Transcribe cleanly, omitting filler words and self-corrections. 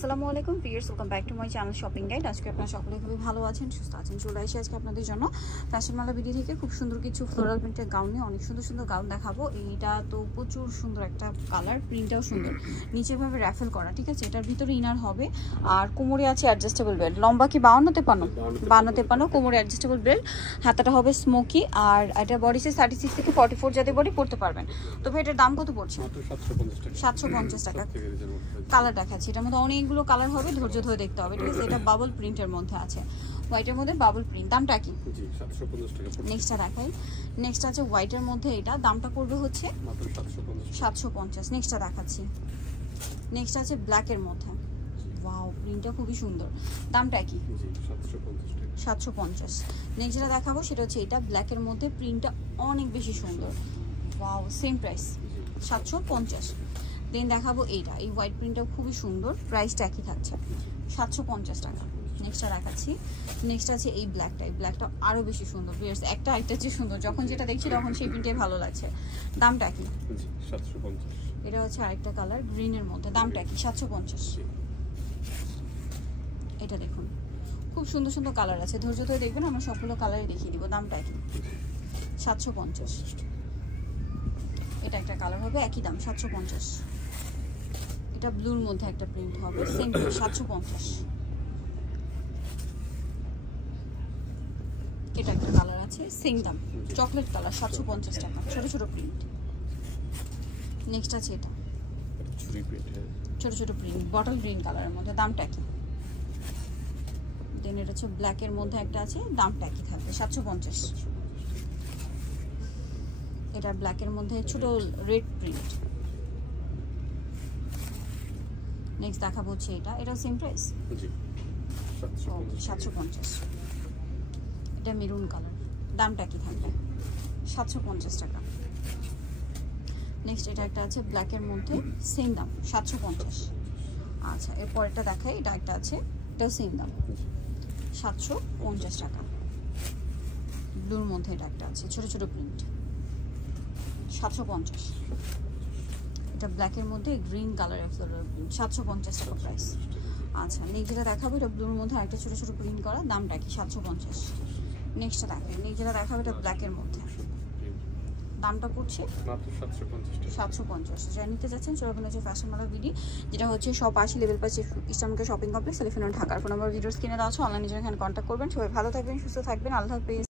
আসসালামু আলাইকুম viewers, welcome back to my channel shopping guide. আজকে আপনারা সকলে খুবই ভালো আছেন, সুস্থ আছেন। চলে আসি আজকে আপনাদের জন্য ফ্যাশন মালা ভিডিও থেকে খুব সুন্দর কিছু ফ্লোরাল প্রিন্টের গাউন নিয়ে অনেক সুন্দর সুন্দর গাউন দেখাবো। এইটা তো প্রচুর সুন্দর একটা কালার, প্রিন্টটাও সুন্দর, নিচেভাবে র্যাফেল করা, ঠিক আছে। এটার ভিতরে ইনার হবে আর কোমরে আছে অ্যাডজাস্টেবল বেল্ট। লম্বা কি 52-53, কোমরে অ্যাডজাস্টেবল বেল্ট, হাতাটা হবে স্মোকি। আর এটা বডি সাইজ 36 থেকে 44 যাদের বডি পড়তে পারবেন। তবে এটার দাম কত পড়ছে? 750 টাকা। কালার দেখাচ্ছি, এটার মধ্যে অনেকগুলো কালার হবে, ধৈর্য ধরে দেখতে হবে, ঠিক আছে। এটা বাবল প্রিন্টের মধ্যে আছে, হোয়াইটের মধ্যে বাবল প্রিন্ট। দামটা কি? 750 টাকা। নেক্সটটা দেখাই। নেক্সট আছে হোয়াইটের মধ্যে, এটা দামটা পড়বে হচ্ছে 750। নেক্সটটা দেখাচ্ছি। নেক্সট আছে ব্ল্যাকের মধ্যে, ওয়াও প্রিন্টটা খুবই সুন্দর। দামটা কি? 750। নেক্সট যেটা দেখাবো সেটা হচ্ছে এটা ব্ল্যাকের মধ্যে, প্রিন্টটা অনেক বেশি সুন্দর, ওয়াও সেম প্রাইস 750। দেন দেখাবো এইটা, এই হোয়াইট প্রিন্টটাও খুবই সুন্দর, প্রাইসটা একই থাকছে 750 টাকা। নেক্সটটা দেখাচ্ছি। নেক্সট আছে এই ব্ল্যাকটা, এই ব্ল্যাকটা আরও বেশি সুন্দর, একটা আরেকটা চেয়ে সুন্দর, যখন যেটা দেখছি তখন সেই প্রিন্টটাই ভালো লাগছে। দামটা কি? 750। এটা হচ্ছে আরেকটা কালার গ্রিনের মধ্যে, দামটা কি? 750। এটা দেখুন খুব সুন্দর সুন্দর কালার আছে, ধৈর্য ধরে দেখবেন, আমরা সবগুলো কালারই দেখিয়ে দিব। দামটা কি? 750। এটা একটা কালার হবে, একই দাম 750। এটা ব্লুর মধ্যে একটা প্রিন্ট হবে, সেম 750। এটা একটা কালার আছে, সেম দাম, চকলেট কালার, 750 টাকা, ছোট ছোট প্রিন্ট। নেক্সট আছে এটা ছোট ছোট প্রিন্ট, বটল গ্রিন কালারের মধ্যে, দামটা কি? দেন এটা হচ্ছে ব্ল্যাকের মধ্যে একটা আছে, দামটা কি থাকবে? 750। এটা ব্ল্যাকের মধ্যে ছোট রেড প্রিন্ট। নেক্সট দেখাবো হচ্ছে এটা সেম প্রাইস 750। এটা মেরুন কালার, দামটা কি থাকবে? 750 টাকা। নেক্সট এটা একটা আছে ব্ল্যাকের মধ্যে, সেম দাম 750। আচ্ছা এরপর এটা দেখাই, এটা একটা আছে, এটাও সেম দাম 750 টাকা। ব্লুর মধ্যে এটা একটা আছে, ছোট ছোট প্রিন্ট, 750। এটা ব্ল্যাকের মধ্যে গ্রিন কালারের ফ্লোরাল প্রিন্ট, 750 টাকা প্রাইস। আচ্ছা নেক্সট যেটা দেখাবো, এটা ব্লুর মধ্যে আরেকটা ছোট ছোট প্রিন্ট করা, দামটা কি? 750। নেক্সটটা দেখাবো, নেক্সট যেটা দেখাবো এটা ব্ল্যাকের মধ্যে, দামটা পড়ছে মাত্র 750। যারা নিতে যাচ্ছেন চলবেন হচ্ছে ফ্যাশন মালা ভিডি, যেটা হচ্ছে সব 80 লেভেল পাচ্ছে ইস্টার্নকে শপিং কমপ্লেক্স, এলিফ্যান্ট ঢাকার। ফোন নাম্বার ভিডিওস কিনে দেওয়া আছে, অনলাইনে এখানে কন্ট্যাক্ট করবেন। সবাই ভালো থাকবেন, সুস্থ থাকবেন, আল্লাহ হাফেজ।